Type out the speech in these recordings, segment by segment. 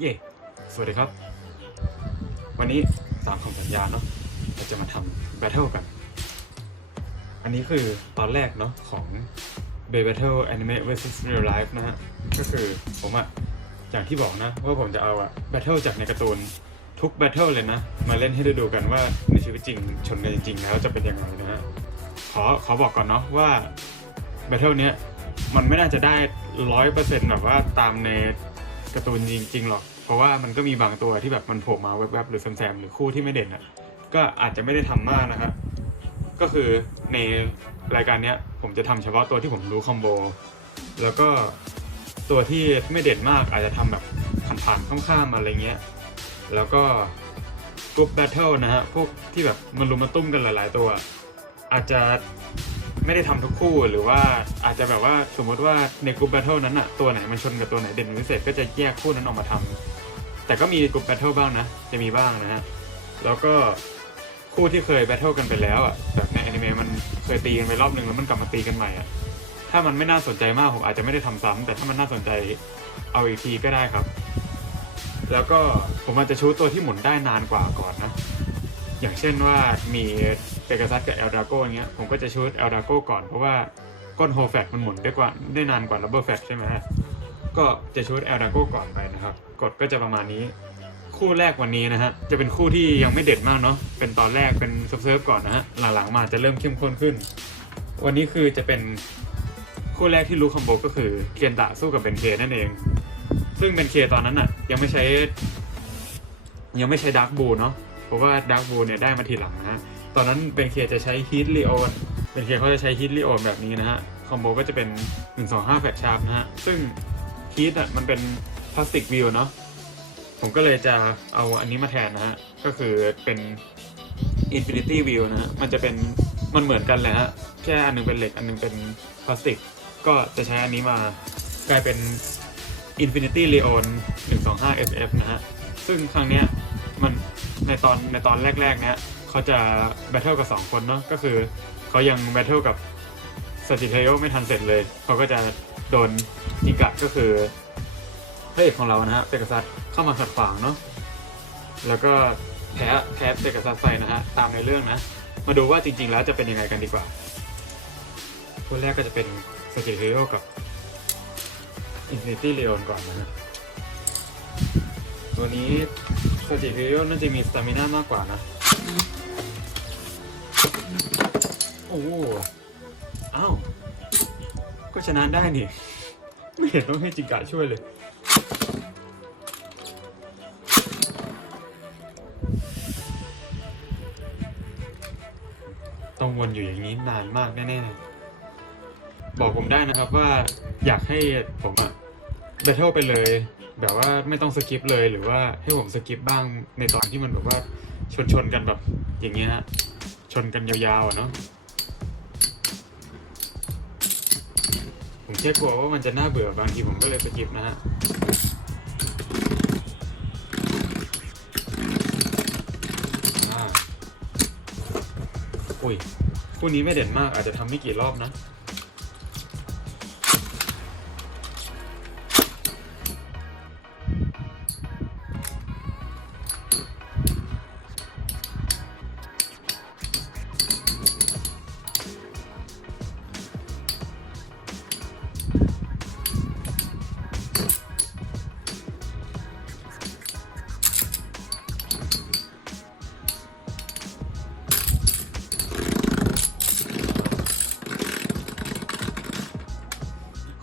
เย่สวัสดีครับ วันนี้ตามคำสัญญาเนาะเราจะมาทำแบทเทิลกัน อันนี้คือตอนแรกเนาะของ Bay Battle Anime vs Real Life นะฮะ ก็คือผมอะอย่างที่บอกนะ ว่าผมจะเอาอะแบทเทิลจากในการ์ตูนทุกแบทเทิลเลยนะ มาเล่นให้ได้ดูกันว่าในชีวิตจริงชนกันจริงๆแล้วจะเป็นยังไงนะฮะ ขอขอบอกก่อนเนาะว่าแบทเทิลเนี้ยมันไม่น่าจะได้ร้อยเปอร์เซ็นต์แบบว่าตามใน การ์ตูนจริงๆหรอก เพราะว่ามันก็มีบางตัวที่แบบมันโผล่มาแวบๆหรือแซมๆหรือคู่ที่ไม่เด่นอะ ก็อาจจะไม่ได้ทำมากนะครับ ก็คือในรายการเนี้ยผมจะทำเฉพาะตัวที่ผมรู้คอมโบ แล้วก็ตัวที่ไม่เด่นมากอาจจะทำแบบผ่านๆข้ามๆอะไรเงี้ย แล้วก็กรุ๊ปแบทเทิลนะฮะ พวกที่แบบมันรุมมาตุ้มกันหลายๆตัว อาจจะ ไม่ได้ทำทุกคู่หรือว่าอาจจะแบบว่าสมมติว่าในกรุ๊ปแบทเทิลนั้นอะตัวไหนมันชนกับตัวไหนเด่นพิเศษก็จะแยกคู่นั้นออกมาทำแต่ก็มีกรุ๊ปแบทเทิลบ้างนะ จะมีบ้างนะฮะแล้วก็คู่ที่เคยแบทเทิลกันไปแล้วอะแบบในอนิเมะมันเคยตีกันไปรอบหนึ่งแล้วมันกลับมาตีกันใหม่อะถ้ามันไม่น่าสนใจมากผมอาจจะไม่ได้ทำซ้ำแต่ถ้ามันน่าสนใจเอาอีกทีก็ได้ครับ แล้วก็ผมอาจจะชูตัวที่หมุนได้นานกว่าก่อนนะ อย่างเช่นว่ามี เปก a ซัสกับเอลดาโกอย่างเงี้ยผมก็จะชูดเอลดาโกก่อนเพราะว่าก้นโฮแฟตมันหมุนได้กว่าได้นานกว่าลับเบอร์แฟตใช่ไหมก็จะชูดเอลดาโกก่อนไปนะครับกฎก็จะประมาณนี้ คู่แรกวันนี้นะฮะจะเป็นคู่ที่ยังไม่เด็ดมากเนาะเป็นตอนแรกเป็นเซิร์ฟก่อนนะฮะหลังๆมาจะเริ่มเข้มข้นขึ้น วันนี้คือจะเป็นคู่แรกที่รู้คอมโบก็คือเคียนตะสู้กับเบนเคนั่นเอง ซึ่งเบนเคตอนนั้นอะยังไม่ใช้ ยังไม่ใช้ดาร์กบูเนาะเพราะว่าดาร์กบูเนี่ยได้มาทีหลังนะ ตอนนั้นเบนเคจะใช้ฮีทลีโอนเบนเคเขาจะใช้ฮีทลีโอนแบบนี้นะฮะ คอมโบก็จะเป็น 1 2 5แฟลชชาร์ปนะฮะ ซึ่งฮีทอะมันเป็นพลาสติกวิวเนาะ ผมก็เลยจะเอาอันนี้มาแทนนะฮะ ก็คือเป็น Infinity View นะฮะ มันจะเป็น มันเหมือนกันเลยฮะ แค่อันหนึงเป็นเหล็ก อันหนึงเป็นพลาสติก ก็จะใช้อันนี้มากลายเป็น Infinity Leon 125 FF นะฮะ ซึ่งครั้งเนี้ยมันในตอนในตอนแรกๆเนี้ย เขาจะแบทเทิลกับ 2 คนเนาะก็คือเขายังแบทเทิลกับสติเทโยไม่ทันเสร็จเลย เขาก็จะโดนจิกะก็คือพระเอกของเรานะฮะเปกซัสเข้ามาขัดขวางเนาะแล้วก็แพ้แพ้เปกซัสไปนะฮะตามในเรื่องนะ มาดูว่าจริง ๆ แล้วจะเป็นยังไงกันดีกว่าตัวแรกก็จะเป็นสติเทโยกับ Infinity Leon ก่อนนะฮะตัวนี้สติเทโยน่าจะมีสตามิน่ามากกว่านะ อ้โหอ้าว ก็ชนะได้นี่ ไม่เห็นต้องให้จิกะช่วยเลย ต้องวนอยู่อย่างนี้นานมากแน่ๆ บอกผมได้นะครับว่าอยากให้ผมอะแบทเทิลไปเลย แบบว่าไม่ต้องสกิปเลยหรือว่าให้ผมสกิปบ้างในตอนที่มันแบบว่าชนชนๆกันแบบอย่างเงี้ยชนกันยาวๆอะเนาะ แค่กลัวว่ามันจะน่าเบื่อบางทีผมก็เลยสกิปนะฮะอุ้ยคู่นี้ไม่เด่นมากอาจจะทำไม่กี่รอบนะ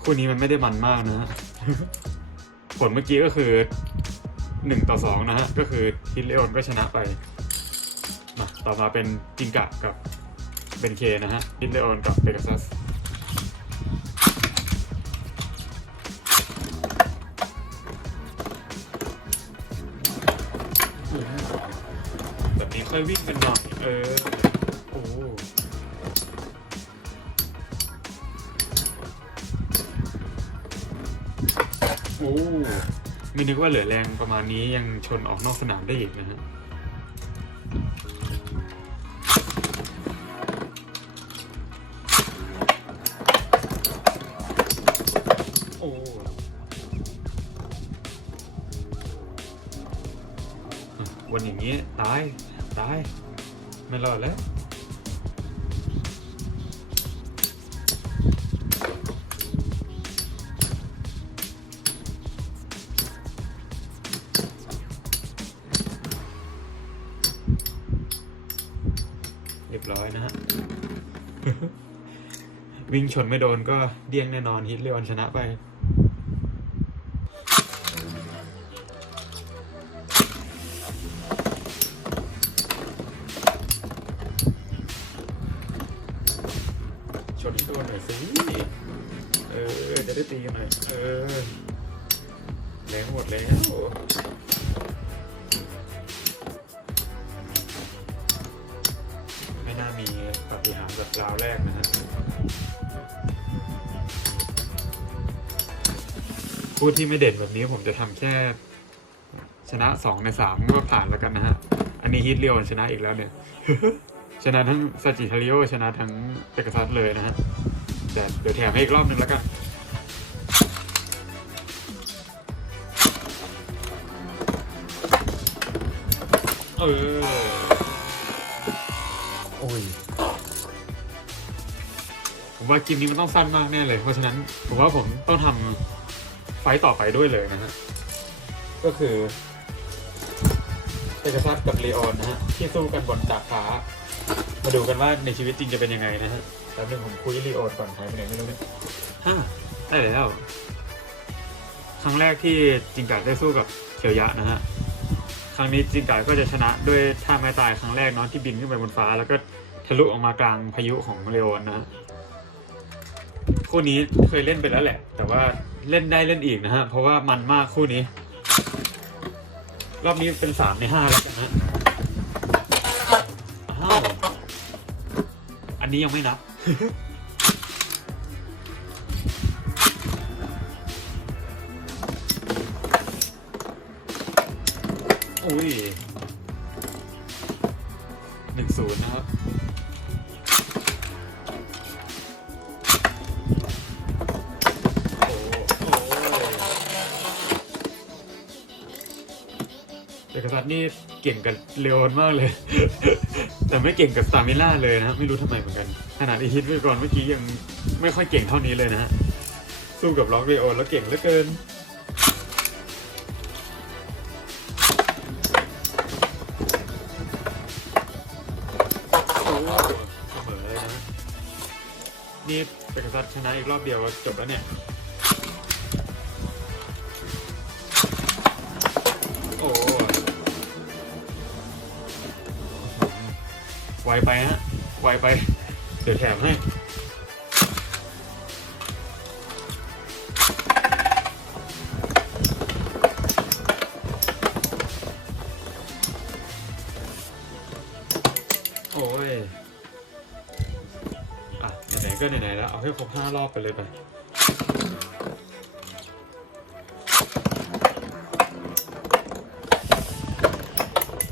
คู่นี้มันไม่ได้มันมากนะ ผลเมื่อกี้ก็คือหนึ่งต่อสองนะฮะ ก็คือฮิตเลออนก็ชนะไปมาต่อมาเป็นจิงกะกับเบนเคนะฮะฮิตเลออนกับเบกาซัสแบบนี้ค่อยวิ่งกันหน่อยเออ ไม่นึกว่าเหลือแรงประมาณนี้ยังชนออกนอกสนามได้อีกนะฮะโอ้วนอย่างนี้ ตาย ตาย ไม่รอดแล้ว วิ่งชนไม่โดนก็เดี้ยงแน่นอนฮิตเลออนชนะไป ชนให้โดนหน่อยสิเออ จะได้ตีกันหน่อย เออแรงหมดแล้วไม่น่ามีปฏิหารแบบราวแรกนะฮะ ผู้ที่ไม่เด่นแบบนี้ผมจะทำแค่ ชนะสองในสามก็ผ่านแล้วกันนะฮะ อันนี้ฮิตเรียวชนะอีกแล้วเนี่ย ชนะทั้งซาจิทาริโอชนะทั้งเปกาซัสเลยนะฮะแต่เดี๋ยวแถมให้อีกรอบนึงแล้วกันเออโอ้ยผมว่ากิมนี้มันต้องสั้นมากแน่เลย เพราะฉะนั้นผมว่าผมต้องทำ ไฟต์ต่อไปด้วยเลยนะฮะ ก็คือเอกซัสกับเลออนนะฮะ ที่สู้กันบนดาดฟ้า มาดูกันว่าในชีวิตจริงจะเป็นยังไงนะฮะแป๊บนึงผมคุยเลออนก่อนหายไปไหนไม่รู้เนี่ยฮ่าได้แล้วครั้งแรกที่จิงกาได้สู้กับเคียวยะนะฮะ ครั้งนี้จิงกาก็จะชนะด้วยท่าไม้ตายครั้งแรกเนาะที่บินขึ้นไปบนฟ้า แล้วก็ทะลุออกมากลางพายุของเลโอนนะฮะคู่นี้เคยเล่นไปแล้วแหละ แต่ว่า เล่นได้เล่นอีกนะฮะ เพราะว่ามันมากคู่นี้ รอบนี้เป็นสามในห้าแล้วนะอ้าวอันนี้ยังไม่นับ นี่เก่งกับเลโอนมากเลย แต่ไม่เก่งกับสตามิล่าเลยนะไม่รู้ทำไมเหมือนกัน ขนาดที่ฮิตไว้ก่อนเมื่อกี้ยังไม่ค่อยเก่งเท่านี้เลยนะฮะสู้กับล็อกเรโอนแล้วเก่งเหลือเกินเสมอเลยนะนี่เป็นกษัตริย์ชนะอีกรอบเดียวจบแล้วเนี่ย วไปฮะ ไวไป เดี๋ยวแถมให้โอ้ย อะ ไหนๆก็ไหนๆแล้ว เอาให้ครบห้ารอบไปเลยไป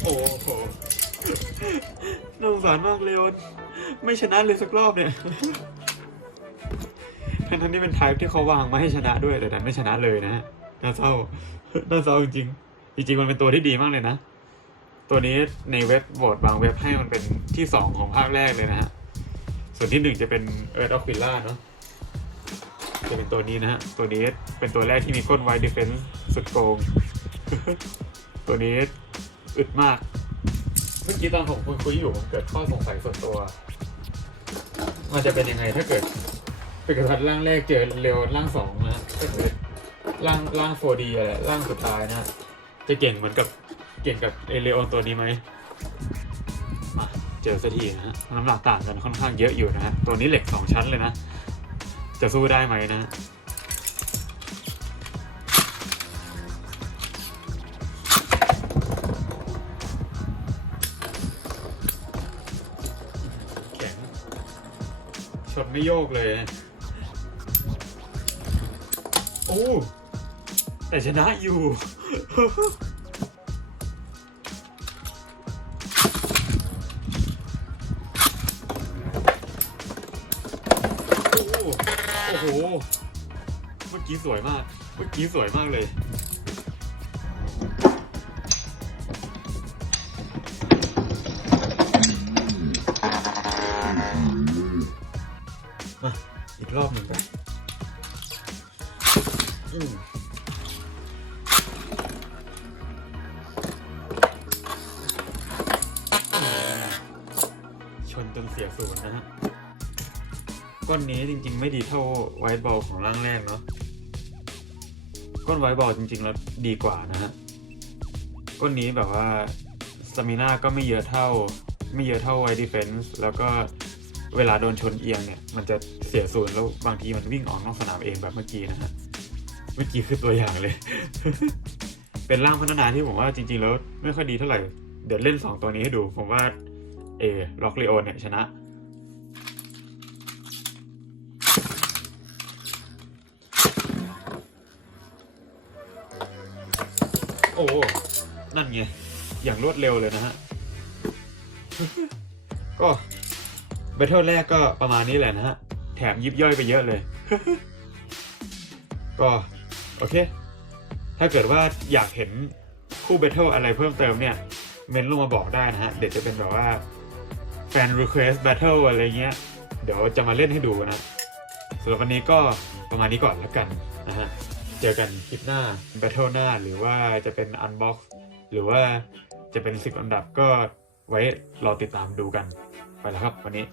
โอ้โห น่าสงสารมากเลยอนไม่ชนะเลยสักรอบเนี่ยทั้งทั้งที่เป็นไทป์ที่เขาวางมาให้ชนะด้วยแต่ดันไม่ชนะเลยนะฮะน่าเศร้าน่าเศร้าจริงจริงมันเป็นตัวที่ดีมากเลยนะ ตัวนี้ในเว็บโหวตบางเว็บให้มันเป็นที่สองของภาคแรกเลยนะฮะ ส่วนที่หนึ่งจะเป็น Earth of Villa เนาะจะเป็นตัวนี้นะฮะ ตัวนี้เป็นตัวแรกที่มีก้นไวด์ดิเฟนส์สุดโกง ตัวนี้อึดมาก กี้ตอนผมคุยคุยอยู่เกิดข้อสงสัยส่วนตัว มันจะเป็นยังไงถ้าเกิดเป็นกระทัดร่างแรกเจอเร็วร่างสองนะฮะก็คือร่างร่าง 4D อะไรร่างสุดท้ายนะ จะเก่งเหมือนกับเก่งกับเอเลโอนตัวนี้ไหมมาเจอสักทีนะฮะน้ำหนักต่างกันค่อนข้างเยอะอยู่นะฮะตัวนี้เหล็กสองชั้นเลยนะ จะสู้ได้ไหมนะ ชนไม่โยกเลยโอ้แต่ชนะอยู่โอ้โหโอ้โห เมื่อกี้สวยมาก เมื่อกี้สวยมากเลย รอบหนึ่งกันอืมชนจนเสียศูนนะฮะ ก้อนนี้จริง ๆ ไม่ดีเท่าไวท์บอลของร่างแรกเนาะ ก้อนไวท์บอลจริง ๆ แล้วดีกว่านะฮะ ก้อนนี้แบบว่าสมิน่าก็ไม่เยอะเท่า ไม่เยอะเท่าไวท์ดีเฟนส์แล้วก็ เวลาโดนชนเอียงเนี่ยมันจะเสียศูนย์แล้วบางทีมันวิ่งออกนอกสนามเองแบบเมื่อกี้นะฮะเมื่อกี้คือตัวอย่างเลย เป็นร่างพัฒนาที่ผมว่าจริงๆแล้วไม่ค่อยดีเท่าไหร่ เดี๋ยวเล่น 2 ตัวนี้ให้ดู ผมว่าเอล็อกเลโอนเนี่ยชนะ โอ้ นั่นไง อย่างรวดเร็วเลยนะฮะ ก็ บทเทิลแรกก็ประมาณนี้แหละนะฮะ แถมยิบย่อยไปเยอะเลย ก็โอเค ถ้าเกิดว่าอยากเห็นคู่แบทเทิลอะไรเพิ่มเติมเนี่ย เมนลงมาบอกได้นะฮะ เดี๋ยวจะเป็นแบบว่าแฟน Request Battle อะไรเงี้ย เดี๋ยวจะมาเล่นให้ดูนะสำหรับวันนี้ก็ประมาณนี้ก่อนแล้วกันนะฮะ เจอกันคลิปหน้า Battle หน้าหรือว่าจะเป็น Unbox หรือว่าจะเป็น10อันดับก็ไว้รอติดตามดูกัน ไปแล้วครับวันนี้